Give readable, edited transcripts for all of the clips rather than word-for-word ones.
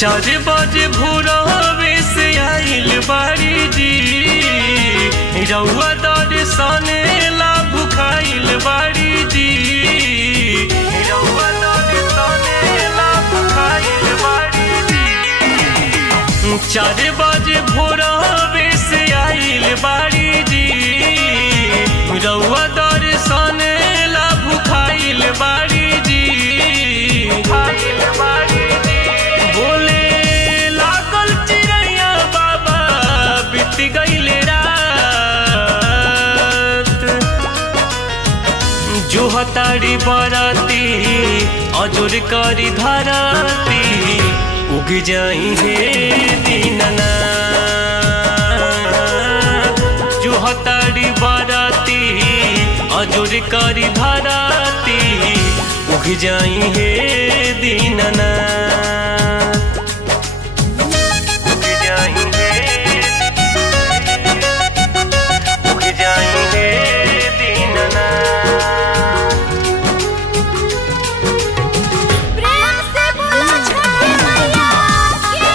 4 बजे भोरवे से आइल बारी जी, रउआ दर्शन ला भुखाइल बारी जी, रउआ दर्शन ला भुखाइल बारी जी। 4 बजे भोरवे से आइल बारी जी, रउआ दर्शन ला भुखाइल बारी जी, भुखाइल बारी जी। बोले लागल चिड़ैया बाबा बीत गइल रात, जो हतारी बराती अजोर करी धराती, उग जाई हे दीननाथ। जो हतारी बराती अजोर करी धराती, उग जाई हे दीननाथ। उग जाई हे, उग जाई हे दीननाथ। प्रेम से बोलो छठी मैया की।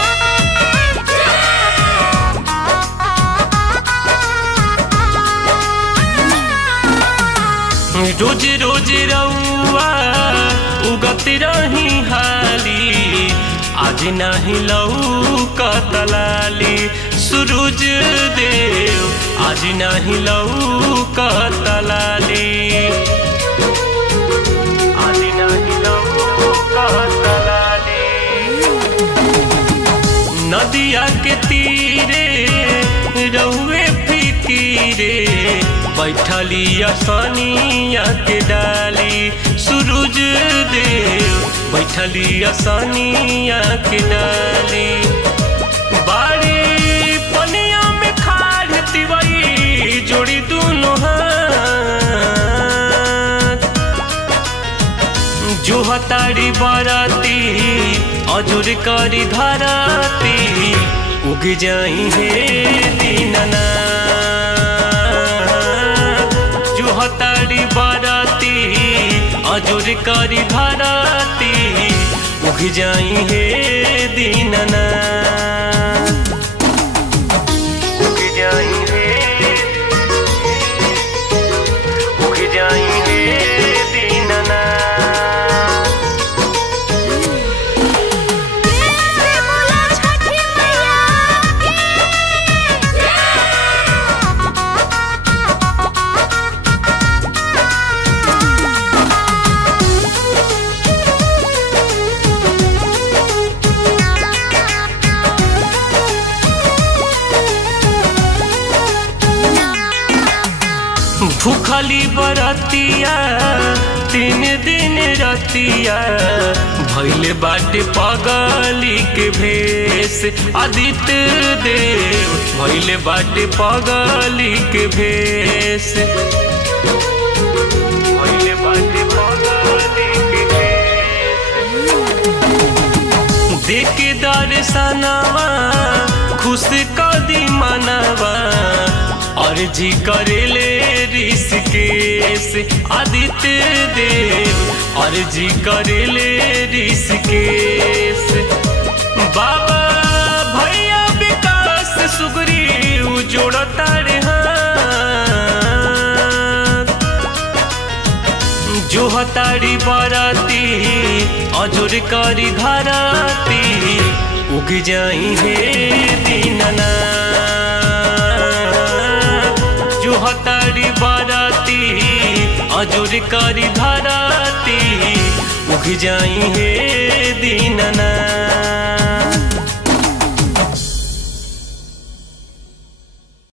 रोज रोज रउआ उगत रही हाली, आज नहीं लौकत लाली। सूरज देव आज नहीं लौकत लाली, आज नहीं लौकत लाली। नदिया के तीरे रउए फिकीरे, बैठली असनिया के डाली। सूरज देव बैठली असनिया के डाली। बाड़ी पनिया में खाड़ तिवई जोड़ी दोनों हाथ, जो हतारी बराती अजोर करी धराती, उग जाई हे दीननाथ। जो हतारी बराती अजोर करी धराती, उग जाई हे दीननाथ। उग जाई हे, उग जाई हे दीननाथ। प्रेम से बोलो छठी मैया भूखली बरतिया 3 दिन रतिया, भइले बाटे पगली के भेष। आदित्य देव भइले बाटे पगली के भेष, भइले बाटे पगली के भेष। देख दर्शनवा खुश कदी मनवा, अर्जी करेले ऋषिकेश। आदित्य देव अर्जी करेले ऋषिकेश। बाबा भैया विकास सुग्रीव जोड़ता रे हाथ, जो हतारी बराती अजोर करी धराती, उग जाई हे दीननाथ। जो हतारी बराती अजोर करी धराती, उग जाई हे दीननाथ।